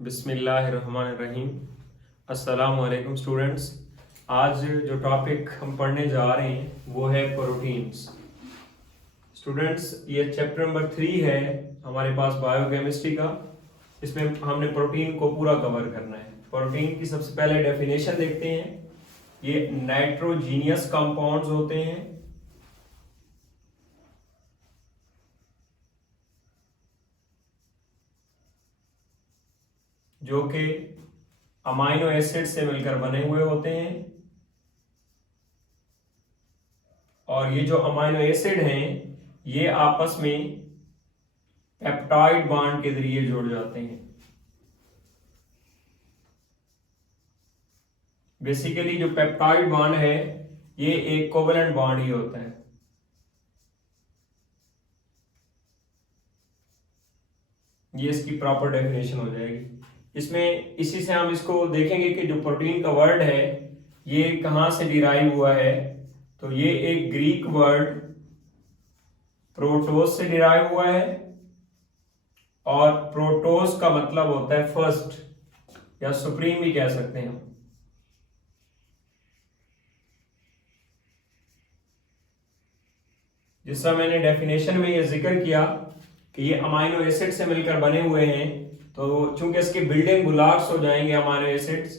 बिस्मिल्लाहिर्रहमानिर्रहीम। अस्सलामु अलैकुम स्टूडेंट्स। आज जो टॉपिक हम पढ़ने जा रहे हैं वो है प्रोटीन्स। स्टूडेंट्स, ये चैप्टर नंबर 3 है हमारे पास बायोकेमिस्ट्री का। इसमें हमने प्रोटीन को पूरा कवर करना है। प्रोटीन की सबसे पहले डेफिनेशन देखते हैं। ये नाइट्रोजीनियस कंपाउंड्स होते हैं जो कि अमाइनो एसिड से मिलकर बने हुए होते हैं, और ये जो अमाइनो एसिड हैं ये आपस में पेप्टाइड बॉन्ड के जरिए जुड़ जाते हैं। बेसिकली जो पेप्टाइड बॉन्ड है ये एक कोवलेंट बॉन्ड ही होता है। ये इसकी प्रॉपर डेफिनेशन हो जाएगी। इसमें इसी से हम इसको देखेंगे कि जो प्रोटीन का वर्ड है ये कहां से डिराइव हुआ है। तो ये एक ग्रीक वर्ड प्रोटोस से डिराइव हुआ है, और प्रोटोस का मतलब होता है फर्स्ट या सुप्रीम भी कह सकते हैं हम। जिसका मैंने डेफिनेशन में ये जिक्र किया कि ये अमाइनो एसिड से मिलकर बने हुए हैं, तो चूंकि इसके बिल्डिंग ब्लॉक्स हो जाएंगे अमाइनो एसिड्स,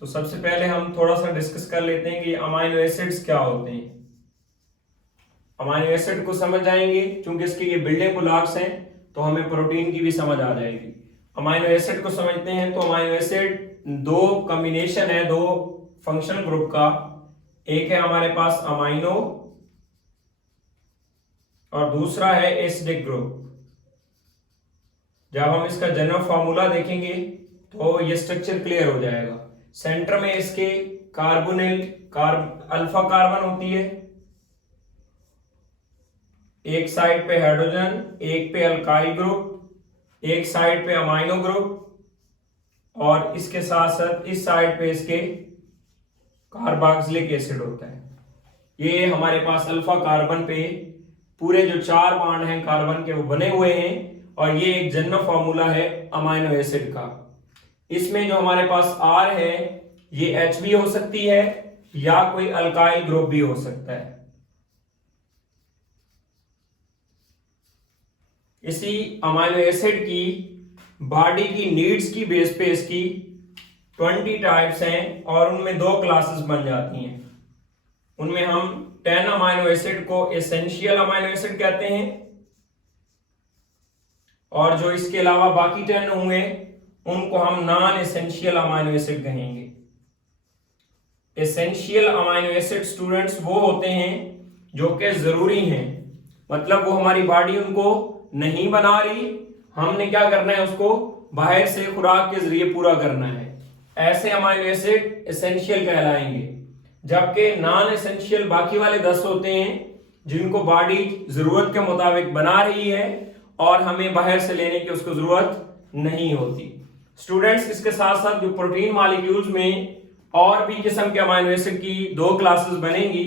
तो सबसे पहले हम थोड़ा सा डिस्कस कर लेते हैं कि अमाइनो एसिड्स क्या होते हैं। अमाइनो एसिड को समझ जाएंगे, चूंकि इसके ये बिल्डिंग ब्लॉक्स हैं, तो हमें प्रोटीन की भी समझ आ जाएगी। अमाइनो एसिड को समझते हैं तो अमाइनो एसिड दो कॉम्बिनेशन है, दो फंक्शनल ग्रुप का। एक है हमारे पास अमाइनो और दूसरा है एसिडिक ग्रुप। जब हम इसका जनरल फार्मूला देखेंगे तो ये स्ट्रक्चर क्लियर हो जाएगा। सेंटर में इसके कार्बोनिल अल्फा कार्बन होती है, एक साइड पे हाइड्रोजन, एक पे अल्काइल ग्रुप, एक साइड पे अमाइनो ग्रुप, और इसके साथ साथ इस साइड पे इसके कार्बोक्सिलिक एसिड होता है। ये हमारे पास अल्फा कार्बन पे पूरे जो 4 बॉन्ड हैं कार्बन के वो बने हुए हैं, और ये एक जनरल फार्मूला है अमाइनो एसिड का। इसमें जो हमारे पास R है ये H भी हो सकती है या कोई अल्काइल ग्रुप भी हो सकता है। इसी अमाइनो एसिड की बॉडी की नीड्स की बेस पे इसकी 20 टाइप्स हैं, और उनमें 2 क्लासेस बन जाती हैं। उनमें हम 10 अमाइनो एसिड को एसेंशियल अमाइनो एसिड कहते हैं, और जो इसके अलावा बाकी 10 होंगे उनको हम नॉन एसेंशियल अमाइनो एसिड कहेंगे। एसेंशियल अमाइनो एसिड स्टूडेंट्स वो होते हैं जो कि जरूरी हैं, मतलब वो हमारी बॉडी उनको नहीं बना रही, हमने क्या करना है उसको बाहर से खुराक के जरिए पूरा करना है। ऐसे अमाइनो एसिड एसेंशियल कहलाएंगे। जबकि नॉन एसेंशियल बाकी वाले 10 होते हैं जिनको बॉडी जरूरत के मुताबिक बना रही है और हमें बाहर से लेने की उसको जरूरत नहीं होती। स्टूडेंट्स, इसके साथ साथ जो प्रोटीन मॉलिक्यूल्स में और भी किस्म के अमाइनो एसिड की 2 क्लासेस बनेंगी,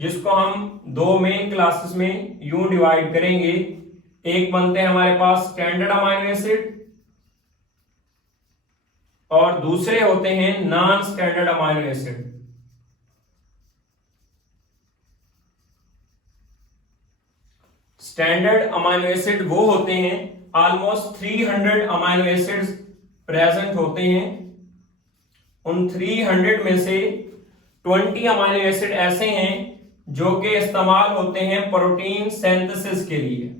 जिसको हम 2 मेन क्लासेस में यूं डिवाइड करेंगे। एक बनते हैं हमारे पास स्टैंडर्ड अमाइनो एसिड, और दूसरे होते हैं non standard amino acid. Standard amino acid वो होते हैं, ऑलमोस्ट 300 अमाइनो एसिड्स प्रेजेंट होते हैं। उन 300 में से 20 अमाइनो एसिड ऐसे हैं जो कि इस्तेमाल होते हैं प्रोटीन सिंथेसिस के लिए,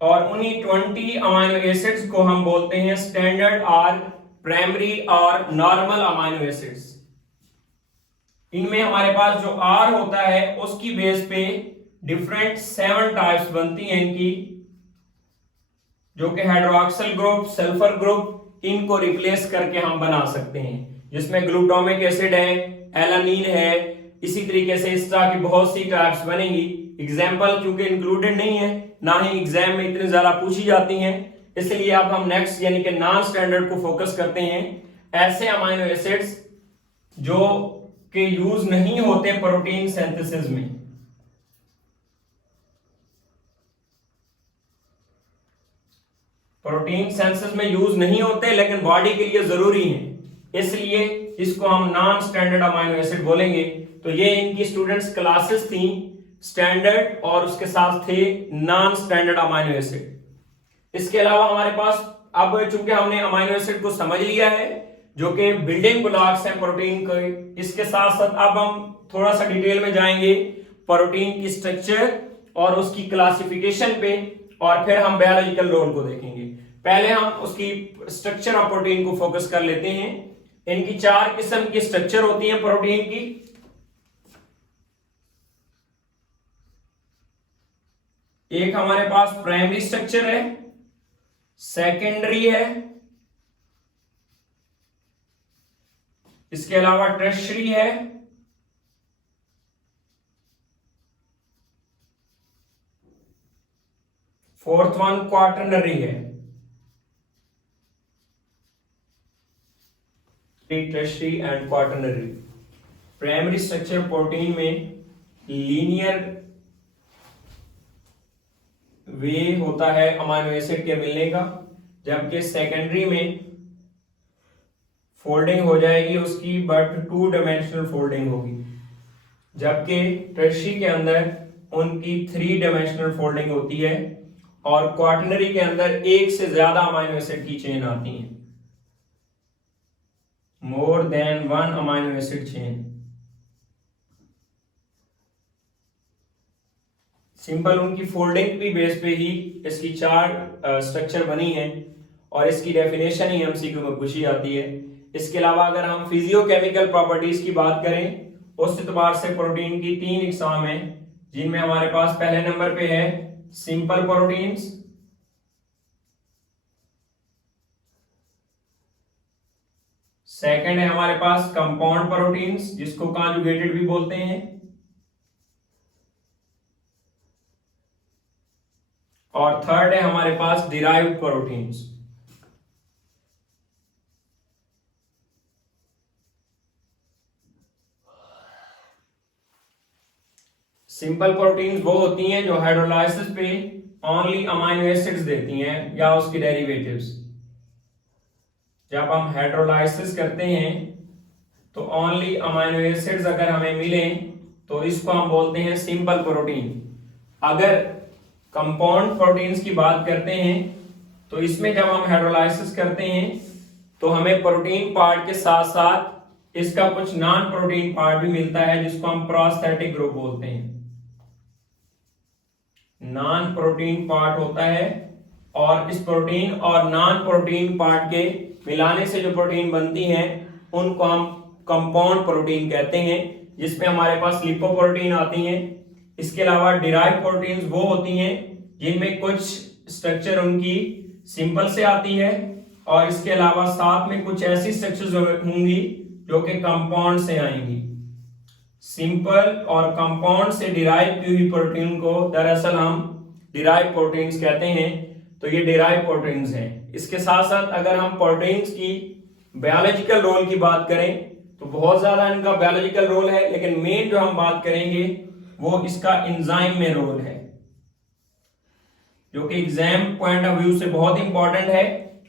और उन्हीं 20 अमाइनो एसिड्स को हम बोलते हैं स्टैंडर्ड और प्राइमरी और नॉर्मल अमाइनो एसिड्स। इनमें हमारे पास जो R होता है उसकी बेस पे डिफरेंट 7 टाइप्स बनती हैं इनकी, जो कि हाइड्रोक्सिल ग्रुप, सल्फर ग्रुप, इनको रिप्लेस करके हम बना सकते हैं। जिसमें ग्लूटामिक एसिड है, एलानीन है, इसी तरीके से इस तरह की बहुत सी टाइप्स बनेंगी। एग्जाम्पल क्योंकि इंक्लूडेड नहीं है, ना ही एग्जाम में इतनी ज्यादा पूछी जाती हैं, इसलिए अब हम नेक्स्ट यानी कि नॉन स्टैंडर्ड को फोकस करते हैं। ऐसे अमाइनो एसिड्स जो के यूज नहीं होते प्रोटीन सिंथेसिस में। प्रोटीन सिंथेसिस में यूज नहीं होते लेकिन बॉडी के लिए जरूरी है, इसलिए इसको हम नॉन स्टैंडर्ड अमाइनो एसिड बोलेंगे। तो ये इनकी स्टूडेंट्स क्लासेस थी, स्टैंडर्ड और उसके साथ थे नॉन स्टैंडर्ड अमाइनो एसिड। इसके अलावा हमारे पास अब चूंकि हमने अमाइनो एसिड को समझ लिया है जो कि बिल्डिंग ब्लॉक्स हैं प्रोटीन के, इसके साथ साथ अब हम थोड़ा सा डिटेल में जाएंगे प्रोटीन की स्ट्रक्चर और उसकी क्लासिफिकेशन पे, और फिर हम बायोलॉजिकल रोल को देखेंगे। पहले हम उसकी स्ट्रक्चर ऑफ प्रोटीन को फोकस कर लेते हैं। इनकी 4 किस्म की स्ट्रक्चर होती है प्रोटीन की। एक हमारे पास प्राइमरी स्ट्रक्चर है, सेकेंडरी है, इसके अलावा टर्शियरी है, फोर्थ वन क्वाटरनरी है। Tertiary and quaternary. Primary structure protein में लीनियर वे होता है अमाइनो एसिड के मिलने का, जबकि सेकेंडरी में फोल्डिंग हो जाएगी उसकी, बट 2 डायमेंशनल फोल्डिंग होगी, जबकि टर्शियरी के अंदर उनकी 3 डायमेंशनल फोल्डिंग होती है, और क्वाटरनरी के अंदर एक से ज्यादा अमाइनो एसिड की चेन आती है, more than 1 amino acid chain. Simple उनकी फोल्डिंग की बेस पे ही इसकी 4 स्ट्रक्चर बनी है, और इसकी डेफिनेशन ही एमसीक्यू में पूछी जाती है। इसके अलावा अगर हम फिजियोकेमिकल प्रॉपर्टीज की बात करें, उस एतबार से प्रोटीन की 3 इकसाम है, जिनमें हमारे पास पहले नंबर पे है सिंपल प्रोटीन्स, सेकंड है हमारे पास कंपाउंड प्रोटीन्स जिसको कॉन्जुगेटेड भी बोलते हैं, और थर्ड है हमारे पास डिराइव्ड प्रोटीन्स। सिंपल प्रोटीन्स वो होती हैं जो हाइड्रोलाइसिस पे ओनली अमाइनो एसिड्स देती हैं या उसकी डेरिवेटिव्स। जब हम हाइड्रोलाइसिस करते हैं तो ओनली अमाइनो एसिड्स अगर हमें मिलें तो इसको हम बोलते हैं सिंपल प्रोटीन। अगर कंपाउंड प्रोटीन्स की बात करते हैं तो इसमें जब हम हाइड्रोलाइसिस करते हैं तो हमें प्रोटीन पार्ट के साथ साथ इसका कुछ नॉन प्रोटीन पार्ट भी मिलता है जिसको हम प्रोस्थेटिक ग्रुप बोलते हैं। नॉन प्रोटीन पार्ट होता है, और इस प्रोटीन और नॉन प्रोटीन पार्ट के मिलाने से जो प्रोटीन बनती हैं उनको हम कंपाउंड प्रोटीन कहते हैं, जिसमें हमारे पास लिपोप्रोटीन आती हैं। इसके अलावा डिराइव्ड प्रोटीन्स वो होती हैं जिनमें कुछ स्ट्रक्चर उनकी सिंपल से आती है, और इसके अलावा साथ में कुछ ऐसी स्ट्रक्चर्स होंगी जो कि कंपाउंड से आएंगी। सिंपल और कंपाउंड से डिराइव की हुई प्रोटीन को दरअसल हम डिराइव प्रोटीन्स कहते हैं। तो ये डिराइव प्रोटीन्स हैं। इसके साथ साथ अगर हम प्रोटीन्स की बायोलॉजिकल रोल की बात करें तो बहुत ज्यादा इनका बायोलॉजिकल रोल है, लेकिन मेन जो हम बात करेंगे वो इसका एंजाइम में रोल है, जो कि एग्जाम पॉइंट ऑफ व्यू से बहुत इंपॉर्टेंट है।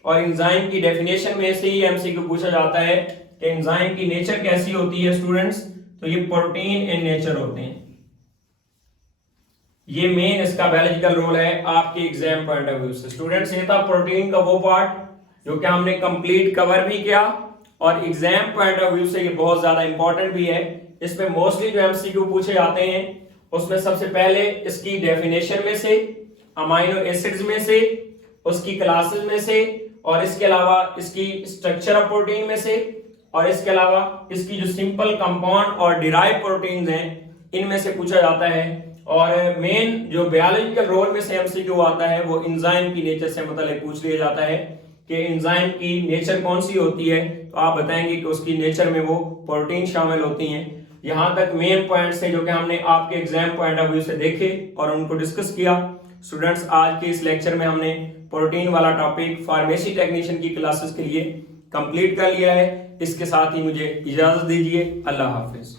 और एंजाइम की डेफिनेशन में से ही एमसीक्यू पूछा जाता है कि एंजाइम की नेचर कैसी होती है स्टूडेंट्स, तो ये प्रोटीन इन नेचर होते हैं। ये मेन इसका बायोलॉजिकल रोल है आपके एग्जाम पॉइंट ऑफ व्यू से। स्टूडेंट्स ये था प्रोटीन का वो पार्ट जो कि हमने कंप्लीट कवर भी किया, और एग्जाम पॉइंट ऑफ व्यू से ये बहुत ज्यादा इंपॉर्टेंट भी है। इसमें मोस्टली जो एमसीक्यू पूछे जाते हैं उसमें सबसे पहले इसकी डेफिनेशन में से, अमाइनो एसिड्स में से, उसकी क्लासेस में से, और इसके अलावा इसकी स्ट्रक्चर ऑफ प्रोटीन में से, और इसके अलावा इसकी जो सिंपल कंपाउंड और डिराइव प्रोटीन्स हैं इनमें से पूछा जाता है। और मेन जो बायोलॉजिकल रोल में से एमसीक्यू आता है वो एंजाइम की नेचर से मतलब पूछ लिया जाता है कि एंजाइम की नेचर कौन सी होती है, तो आप बताएंगे कि उसकी नेचर में वो प्रोटीन शामिल होती हैं। यहां तक मेन पॉइंट्स है जो कि हमने आपके एग्जाम पॉइंट ऑफ व्यू से देखे और उनको डिस्कस किया। स्टूडेंट्स आज के इस लेक्चर में हमने प्रोटीन वाला टॉपिक फार्मेसी टेक्नीशियन की क्लासेस के लिए कंप्लीट कर लिया है। इसके साथ ही मुझे इजाजत दीजिए। अल्लाह हाफिज।